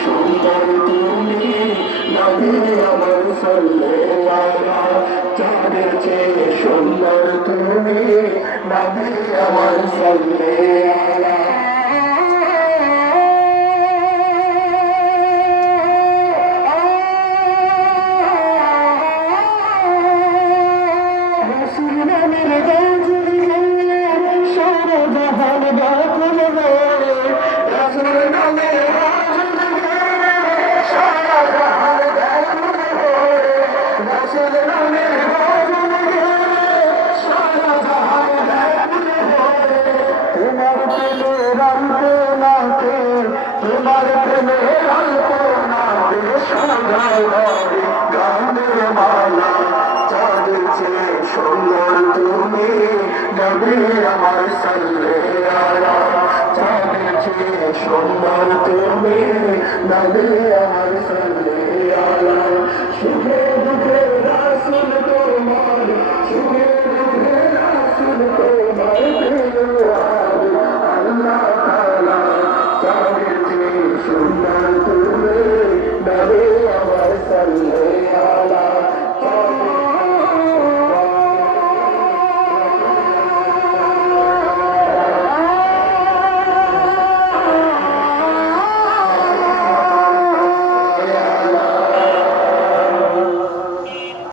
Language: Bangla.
সুন্দর তুমি নবী আমার সাল্লাল্লাহু চাঁদের চেয়ে সুন্দর তুমি নবী আমার সাল্লাল্লাহু তোমার প্রেমের আলপনাতে সাজায় গানের মালা চাঁদের চেয়ে সুন্দর তুমি নবী আমার সাল্লাল্লাহু চাঁদের চেয়ে সুন্দর তুমি নবী